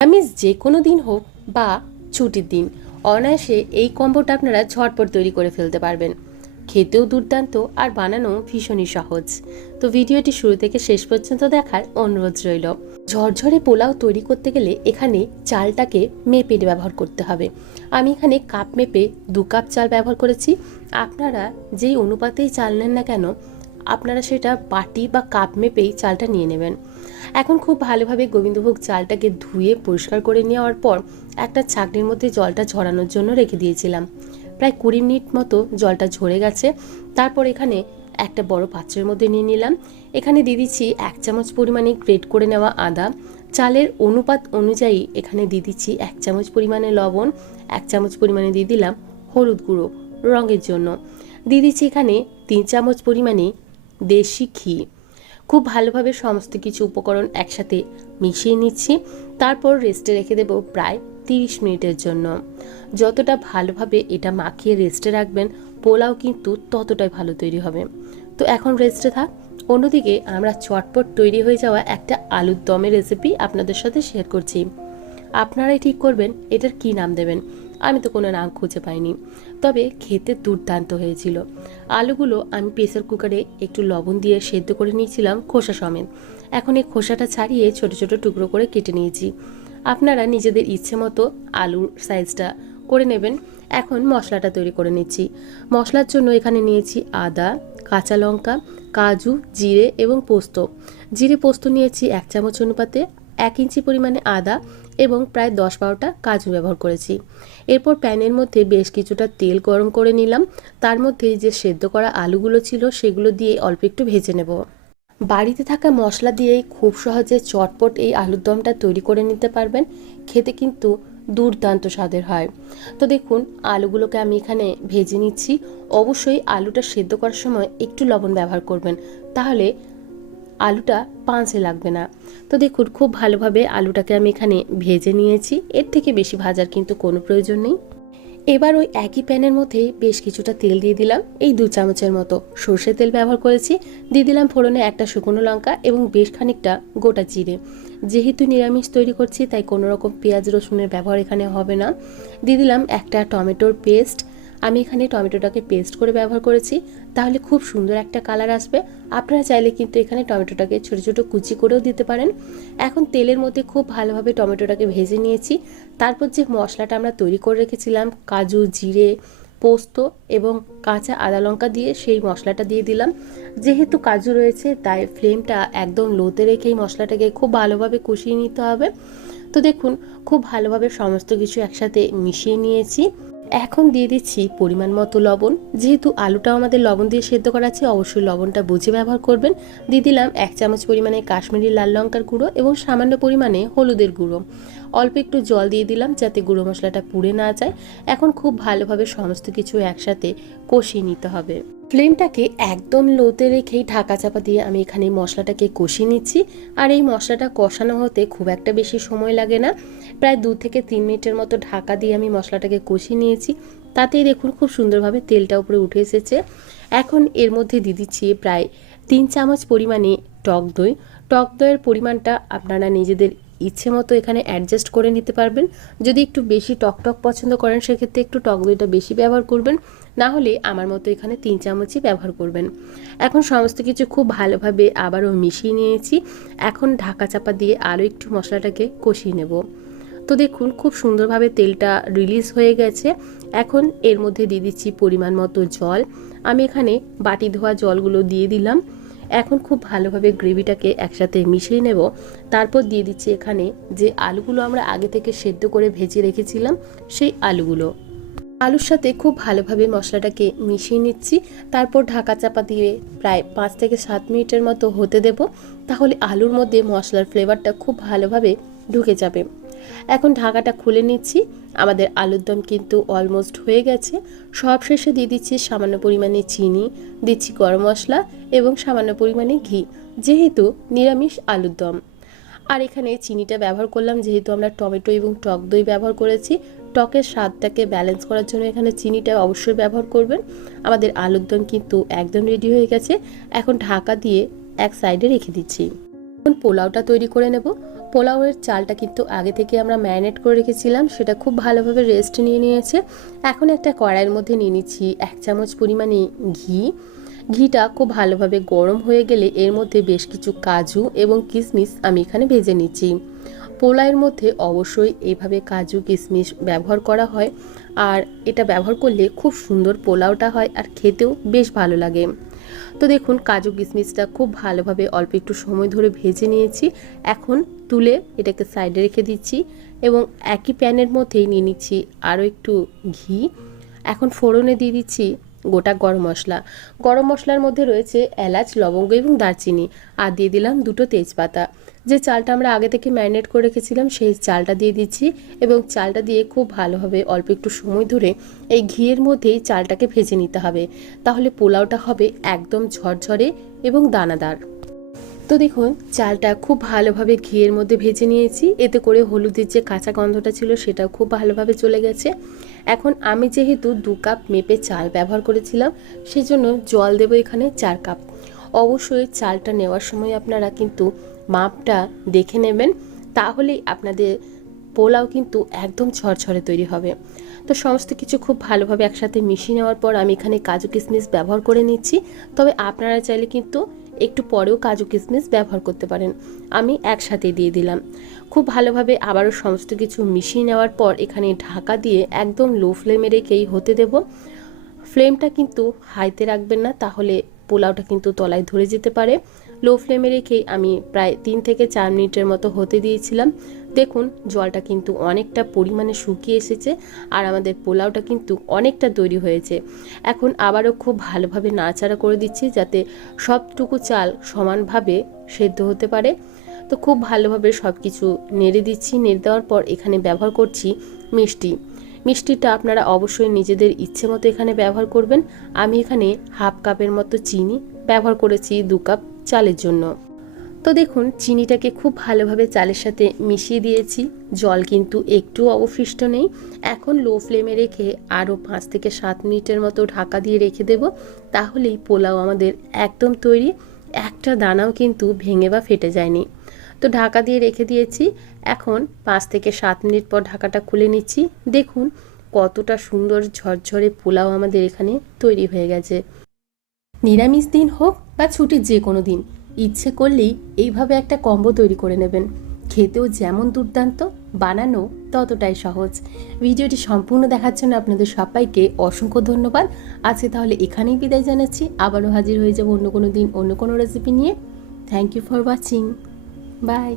নিরামিষ যে কোনো দিন হোক বা ছুটির দিন অনায়াসে এই কম্বোটা আপনারা ঝটপট তৈরি করে ফেলতে পারবেন। খেতেও দুর্দান্ত আর বানানো ভীষণই সহজ। তো ভিডিওটি শুরু থেকে শেষ পর্যন্ত দেখার অনুরোধ রইল। ঝরঝরে পোলাও তৈরি করতে গেলে এখানে চালটাকে মেপে ব্যবহার করতে হবে। আমি এখানে কাপ মেপে 2 কাপ চাল ব্যবহার করেছি। আপনারা যেই অনুপাতেই চাল নেন না কেন আপনারা সেটা বাটি বা কাপ মেপেই চালটা নিয়ে নেবেন। এখন খুব ভালোভাবে গোবিন্দভোগ চালটাকে ধুয়ে পরিষ্কার করে নেওয়ার পর একটা ছাঁকনির মধ্যে জলটা ঝরানোর জন্য রেখে দিয়েছিলাম। প্রায় 20 মিনিট মতো জলটা ঝরে গেছে। তারপর এখানে একটা বড় পাত্রের মধ্যে নিয়ে নিলাম। এখানে দিয়ে দিচ্ছি 1 চামচ পরিমাণে গ্রেট করে নেওয়া আদা। চালের অনুপাত অনুযায়ী এখানে দিয়ে দিচ্ছি 1 চামচ পরিমাণে লবণ, 1 চামচ পরিমাণে দিয়ে দিলাম হলুদ গুঁড়ো রঙের জন্য, দিয়ে দিচ্ছি এখানে 3 চামচ পরিমাণে দেশি ঘি। খুব ভালোভাবে সমস্ত কিছু উপকরণ একসাথে মিশিয়ে নিচ্ছি। তারপর রেস্টে রেখে দেব প্রায় 30 মিনিটের জন্য। যতটা ভালোভাবে এটা মাখিয়ে রেস্টে রাখবেন পোলাও কিন্তু ততটাই ভালো তৈরি হবে। তো এখন রেস্টে থাক। অন্যদিকে আমরা চটপট তৈরি হয়ে যাওয়া একটা আলুর দমের রেসিপি আপনাদের সাথে শেয়ার করছি। আপনারাই ঠিক করবেন এটার কি নাম দেবেন। আমি তো কোনো নাম খুঁজে পাইনি, তবে খেতে দুর্দান্ত হয়েছিল। আলুগুলো আমি প্রেসার কুকারে একটু লবণ দিয়ে সেদ্ধ করে নিয়েছিলাম খোসা সমেত। এখন এই খোসাটা ছাড়িয়ে ছোট ছোট টুকরো করে কেটে নিয়েছি। আপনারা নিজেদের ইচ্ছে মতো আলুর সাইজটা করে নেবেন। এখন মশলাটা তৈরি করে নিচ্ছি। মশলার জন্য এখানে নিয়েছি আদা, কাঁচা লঙ্কা, কাজু, জিরে এবং পোস্ত। জিরে পোস্ত নিয়েছি 1 চামচ অনুপাতে, 1 ইঞ্চি পরিমাণে আদা এবং প্রায় 10-12টা কাজু ব্যবহার করেছি। এরপর প্যানের মধ্যে বেশ কিছুটা তেল গরম করে নিলাম। তার মধ্যে যে সেদ্ধ করা আলুগুলো ছিল সেগুলো দিয়ে অল্প একটু ভেজে নেব। বাড়িতে থাকা মশলা দিয়েই খুব সহজে চটপট এই আলুর দমটা তৈরি করে নিতে পারবেন। খেতে কিন্তু দুর্দান্ত স্বাদের হয়। তো দেখুন আলুগুলোকে আমি এখানে ভেজে নিচ্ছি। অবশ্যই আলুটা সেদ্ধ করার সময় একটু লবণ ব্যবহার করবেন, তাহলে আলুটা পাঁচে লাগবে না। তো দেখুন খুব ভালোভাবে আলুটাকে আমি এখানে ভেজে নিয়েছি। এর থেকে বেশি ভাজার কিন্তু কোনো প্রয়োজন নেই। এবার ওই একই প্যানের মধ্যে বেশ কিছুটা তেল দিয়ে দিলাম। এই 2 চামচের মতো সর্ষের তেল ব্যবহার করেছি। দিয়ে দিলাম ফোড়নে একটা শুকনো লঙ্কা এবং বেশ খানিকটা গোটা জিরে। যেহেতু নিরামিষ তৈরি করছি তাই কোনো রকম পেঁয়াজ রসুনের ব্যবহার এখানে হবে না। দিয়ে দিলাম একটা টমেটোর পেস্ট। আমি এখানে টমেটোটাকে পেস্ট করে ব্যবহার করেছি, তাহলে খুব সুন্দর একটা কালার আসবে। আপনারা চাইলে কিন্তু এখানে টমেটোটাকে ছোট ছোট কুচি করেও দিতে পারেন। এখন তেলের মধ্যে খুব ভালোভাবে টমেটোটাকে ভেজে নিয়েছি। তারপর যে মশলাটা আমরা তৈরি করে রেখেছিলাম কাজু, জিরে, পোস্ত এবং কাঁচা আদা লঙ্কা দিয়ে সেই মশলাটা দিয়ে দিলাম। যেহেতু কাজু রয়েছে তাই ফ্লেমটা একদম লোতে রেখেই মশলাটাকে খুব ভালোভাবে কষিয়ে নিতে হবে। তো দেখুন খুব ভালোভাবে সমস্ত কিছু একসাথে মিশিয়ে নিয়েছি। এখন দিয়ে দিচ্ছি পরিমাণ মতো লবণ। যেহেতু আলুটাও আমাদের লবণ দিয়ে সেদ্ধ করা আছে, অবশ্যই লবণটা বুঝে ব্যবহার করবেন। দিয়ে দিলাম 1 চামচ পরিমাণে কাশ্মীরি লাল লঙ্কার গুঁড়ো এবং সামান্য পরিমাণে হলুদের গুঁড়ো। অল্প একটু জল দিয়ে দিলাম যাতে গুঁড়ো মশলাটা পুড়ে না যায়। এখন খুব ভালোভাবে সমস্ত কিছু একসাথে কষিয়ে নিতে হবে। ফ্লেমটাকে একদম লোতে রেখেই ঢাকা চাপা দিয়ে আমি এখানে মশলাটাকে কষিয়ে নিচ্ছি। আর এই মশলাটা কষানো হতে খুব একটা বেশি সময় লাগে না। প্রায় 2 থেকে 3 মিনিটের মতো ঢাকা দিয়ে আমি মশলাটাকে কষিয়ে নিয়েছি। তাতেই দেখুন খুব সুন্দরভাবে তেলটা উপরে উঠে এসেছে। এখন এর মধ্যে দিয়ে দিচ্ছি প্রায় 3 চামচ পরিমাণে টক দই। টক দইয়ের পরিমাণটা আপনারা নিজেদের ইচ্ছে মতো এখানে অ্যাডজাস্ট করে নিতে পারবেন। যদি একটু বেশি টক পছন্দ করেন সেক্ষেত্রে একটু টক দইটা বেশি ব্যবহার করবেন, না হলে আমার মতো এখানে 3 চামচই ব্যবহার করবেন। এখন সমস্ত কিছু খুব ভালোভাবে আবারও মিশিয়ে নিয়েছি। এখন ঢাকা চাপা দিয়ে আরও একটু মশলাটাকে কষিয়ে নেব। তো দেখুন খুব সুন্দরভাবে তেলটা রিলিজ হয়ে গেছে। এখন এর মধ্যে দিয়ে দিচ্ছি পরিমাণ মতো জল। আমি এখানে বাটি ধোয়া জলগুলো দিয়ে দিলাম। এখন খুব ভালোভাবে গ্রেভিটাকে একসাথে মিশিয়ে নেব। তারপর দিয়ে দিচ্ছি এখানে যে আলুগুলো আমরা আগে থেকে সেদ্ধ করে ভেজে রেখেছিলাম সেই আলুগুলো। আলুর সাথে খুব ভালোভাবে মশলাটাকে মিশিয়ে নিচ্ছি। তারপর ঢাকা চাপা দিয়ে প্রায় 5 থেকে 7 মিনিটের মতো হতে দেব। তাহলে আলুর মধ্যে মশলার ফ্লেভারটা খুব ভালোভাবে ঢুকে যাবে। এখন ঢাকাটা খুলে নিচ্ছি। আমাদের আলুর দম কিন্তু অলমোস্ট হয়ে গেছে। সব শেষে দিয়ে দিচ্ছি সামান্য পরিমাণে চিনি, দিচ্ছি গরম মশলা এবং সামান্য পরিমাণে ঘি, যেহেতু নিরামিষ আলুর দম। আর এখানে চিনিটা ব্যবহার করলাম যেহেতু আমরা টমেটো এবং টক দই ব্যবহার করেছি। টকের স্বাদটাকে ব্যালেন্স করার জন্য এখানে চিনিটা অবশ্যই ব্যবহার করবেন। আমাদের আলুর দম কিন্তু একদম রেডি হয়ে গেছে। এখন ঢাকা দিয়ে এক সাইডে রেখে দিচ্ছি। এখন পোলাওটা তৈরি করে নেব। পোলাওয়ের চালটা কিন্তু আগে থেকে আমরা ম্যারিনেট করে রেখেছিলাম, সেটা খুব ভালোভাবে রেস্ট নিয়ে নিয়েছে। এখন একটা কড়াইয়ের মধ্যে নিয়ে নিচ্ছি 1 চামচ পরিমাণে ঘি। ঘিটা খুব ভালোভাবে গরম হয়ে গেলে এর মধ্যে বেশ কিছু কাজু এবং কিশমিশ আমি এখানে ভেজে নিচ্ছি। পোলাওয়ের মধ্যে অবশ্যই এইভাবে কাজু কিশমিশ ব্যবহার করা হয়, আর এটা ব্যবহার করলে খুব সুন্দর পোলাওটা হয় আর খেতেও বেশ ভালো লাগে। তো দেখুন কাজু কিশমিশটা খুব ভালোভাবে অল্প একটু সময় ধরে ভেজে নিয়েছি। এখন তুলে এটাকে সাইডে রেখে দিচ্ছি এবং একই প্যানের মধ্যেই নিয়ে নিচ্ছি আরও একটু ঘি। এখন ফোড়নে দিয়ে দিচ্ছি গোটা গরম মশলা। গরম মশলার মধ্যে রয়েছে এলাচ, লবঙ্গ এবং দারচিনি, আর দিয়ে দিলাম 2টো তেজপাতা। যে চালটা আমরা আগে থেকে ম্যারিনেট করে রেখেছিলাম সেই চালটা দিয়ে দিচ্ছি এবং চালটা দিয়ে খুব ভালোভাবে অল্প একটু সময় ধরে এই ঘিয়ের মধ্যেই চালটাকে ভেজে নিতে হবে, তাহলে পোলাওটা হবে একদম ঝরঝরে এবং দানাদার। তো দেখুন চালটা খুব ভালোভাবে ঘিয়ের মধ্যে ভেজে নিয়েছি, এতে করে হলুদের যে কাঁচা গন্ধটা ছিল সেটাও খুব ভালোভাবে চলে গেছে। এখন আমি যেহেতু 2 কাপ মেপে চাল ব্যবহার করেছিলাম, সেজন্য জল দেবো এখানে 4 কাপ। অবশ্যই চালটা নেওয়ার সময় আপনারা কিন্তু মাপটা দেখে নেবেন, তাহলেই আপনাদের পোলাও কিন্তু একদম ঝরঝরে তৈরি হবে। তো সমস্ত কিছু খুব ভালোভাবে একসাথে মিশিয়ে নেওয়ার পর আমি এখানে কাজু কিশমিশ ব্যবহার করে নিচ্ছি, তবে আপনারা চাইলে কিন্তু একটু পরেও কাজু কিশমিশ ব্যবহার করতে পারেন। আমি একসাথে দিয়ে দিলাম। খুব ভালোভাবে আবারও সমস্ত কিছু মিশিয়ে নেওয়ার পর এখানে ঢাকা দিয়ে একদম লো ফ্লেমে রেখেই হতে দেব। ফ্লেমটা কিন্তু হাইতে রাখবেন না, তাহলে পোলাওটা কিন্তু তলায় ধরে যেতে পারে। লো ফ্লেমে রেখেই আমি প্রায় 3 থেকে 4 মিনিটের মতো হতে দিয়েছিলাম। দেখুন জলটা কিন্তু অনেকটা পরিমাণে শুকিয়ে এসেছে আর আমাদের পোলাওটা কিন্তু অনেকটা তৈরি হয়েছে। এখন আবারও খুব ভালোভাবে নাড়াচাড়া করে দিচ্ছি যাতে সবটুকু চাল সমানভাবে সেদ্ধ হতে পারে। তো খুব ভালোভাবে সব কিছু নেড়ে দিচ্ছি। নেড়ে দেওয়ার পর এখানে ব্যবহার করছি মিষ্টিটা আপনারা অবশ্যই নিজেদের ইচ্ছে মতো এখানে ব্যবহার করবেন। আমি এখানে হাফ কাপের মতো চিনি ব্যবহার করেছি 2 কাপ চালের জন্য। তো দেখুন চিনিটাকে খুব ভালোভাবে চালের সাথে মিশিয়ে দিয়েছি, জল কিন্তু একটু অবশিষ্ট নেই। এখন লো ফ্লেমে রেখে আরও 5 থেকে 7 মিনিটের মতো ঢাকা দিয়ে রেখে দেব, তাহলেই পোলাও আমাদের একদম তৈরি। একটা দানাও কিন্তু ভেঙে বা ফেটে যায়নি। তো ঢাকা দিয়ে রেখে দিয়েছি। এখন 5 থেকে 7 মিনিট পর ঢাকাটা খুলে নিচ্ছি। দেখুন কতটা সুন্দর ঝরঝরে পোলাও আমাদের এখানে তৈরি হয়ে গেছে। নিরামিষ দিন হোক বা ছুটির যে কোনো দিন ইচ্ছে করলেই এইভাবে একটা কম্বো তৈরি করে নেবেন। খেতেও যেমন দুর্দান্ত, বানানো ততটাই সহজ। ভিডিওটি সম্পূর্ণ দেখার জন্য আপনাদের সবাইকে অসংখ্য ধন্যবাদ। আজকে তাহলে এখানেই বিদায় জানাচ্ছি। আবারও হাজির হয়ে যাব অন্য কোনো দিন অন্য কোনো রেসিপি নিয়ে। Thank you for watching. By.